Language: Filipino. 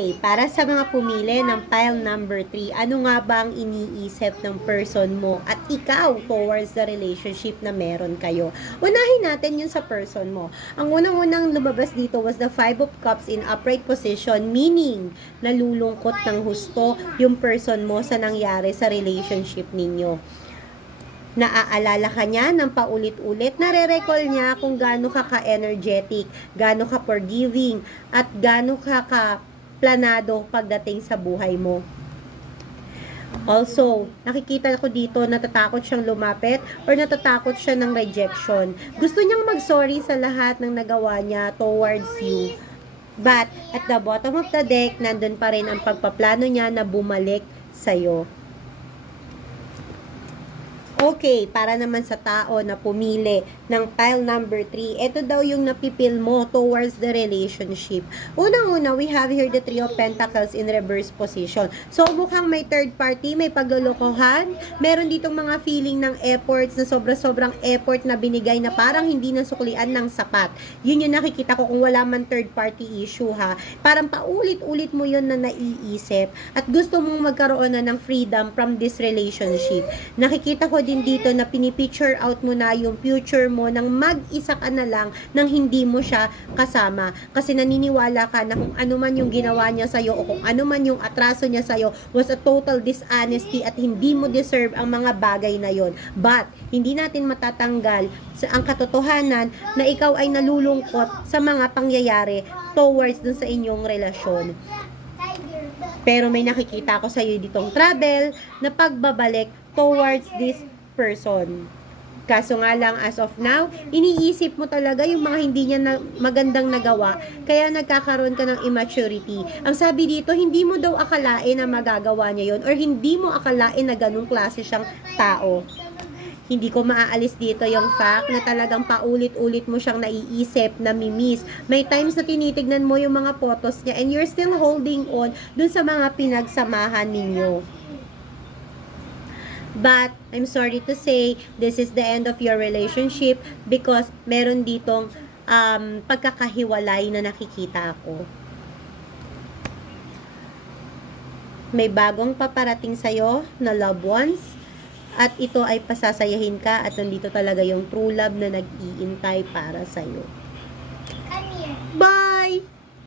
Okay, para sa mga pumili ng pile number 3, ano nga ba ang iniisip ng person mo at ikaw towards the relationship na meron kayo? Unahin natin yun sa person mo. Ang unang-unang lumabas dito was the 5 of Cups in upright position, meaning nalulungkot ng husto yung person mo sa nangyari sa relationship ninyo. Naaalala ka niya ng paulit-ulit, nare-recall niya kung gaano ka ka-energetic, gaano ka forgiving, at gaano ka planado pagdating sa buhay mo. Also, nakikita ko dito natatakot siyang lumapit or natatakot siya ng rejection. Gusto niyang mag-sorry sa lahat ng nagawa niya towards you. But, at the bottom of the deck, nandun pa rin ang pagpaplano niya na bumalik sa'yo. Okay, para naman sa tao na pumili ng pile number 3, ito daw yung napipil mo towards the relationship. Unang-una, we have here the 3 of Pentacles in reverse position. So, mukhang may third party, may paglulukohan. Meron ditong mga feeling ng efforts na sobrang effort na binigay na parang hindi nasuklian ng sapat. Yun yung nakikita ko kung wala man third party issue ha. Parang paulit-ulit mo yun na naiisip at gusto mong magkaroon na ng freedom from this relationship. Nakikita ko din dito na pinipicture out mo na yung future mo nang mag-isa ka na lang nang hindi mo siya kasama. Kasi naniniwala ka na kung ano man yung ginawa niya sa'yo o kung ano man yung atraso niya sa'yo was a total dishonesty at hindi mo deserve ang mga bagay na yon. But, hindi natin matatanggal ang katotohanan na ikaw ay nalulungkot sa mga pangyayari towards dun sa inyong relasyon. Pero may nakikita ko sa iyo ditong travel na pagbabalik towards this person. Kaso nga lang, as of now, iniisip mo talaga yung mga hindi niya magandang nagawa, kaya nagkakaroon ka ng immaturity. Ang sabi dito, hindi mo daw akalain na magagawa niya yon or hindi mo akalain na ganung klase siyang tao. Hindi ko maaalis dito yung fact na talagang paulit-ulit mo siyang naiisip, namimiss. May times na tinitignan mo yung mga photos niya and you're still holding on dun sa mga pinagsamahan ninyo. But, I'm sorry to say, this is the end of your relationship because meron ditong pagkakahiwalay na nakikita ako. May bagong paparating sa'yo na loved ones at ito ay pasasayahin ka at nandito talaga yung true love na nag-iintay para sa'yo.